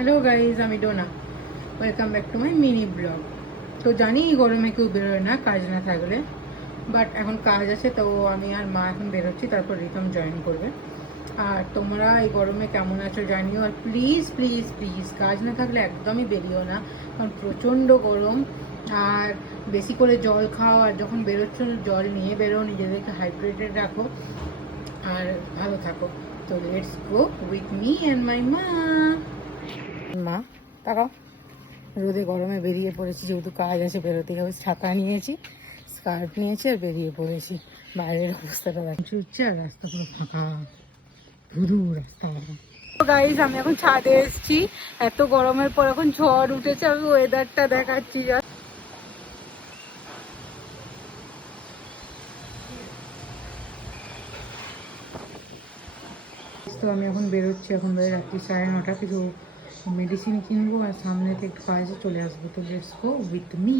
Hello guys, আমি Dona. Welcome back to my mini blog. তো জানি এই গরমে কেউ বেরোয় না কাজ না থাকলে, বাট এখন কাজ আছে, তো আমি আর মা এখন বেরোচ্ছি, তারপর রিতম জয়েন করবে। আর তোমরা এই গরমে কেমন আছো জানিও, আর প্লিজ প্লিজ প্লিজ কাজ না থাকলে একদমই বেরিও না, কারণ প্রচণ্ড গরম। আর বেশি করে জল খাও, আর যখন বেরোচ্ছ জল নিয়ে বেরো, নিজেদেরকে হাইড্রেটেড রাখো আর ভালো থাকো। তো let's go with me and my মা। তাকাও, রোদে গরমে বেরিয়ে পড়েছি, যেহেতু কাজ আছে বেরোতে হবে। ছাতা নিয়েছি, স্কার্ফ নিয়েছি আর বেরিয়ে পড়েছি। বাইরের অবস্থাটা দেখছি হচ্ছে, আর রাস্তা পুরো ফাঁকা, ধুধু রাস্তা। গাইজ, আমি এখন ছাদে এসেছি। এত গরমের পর এখন ঝড় উঠেছে, আমি ওয়েদারটা দেখাচ্ছি। তো আমি এখন বেরোচ্ছি, এখন বেরো রাত্রি 9:30। কিছু মেডিসিন কিনবো আর সামনেতে একটু কাজে চলে আসবো। তো লেটস গো উইথ মি।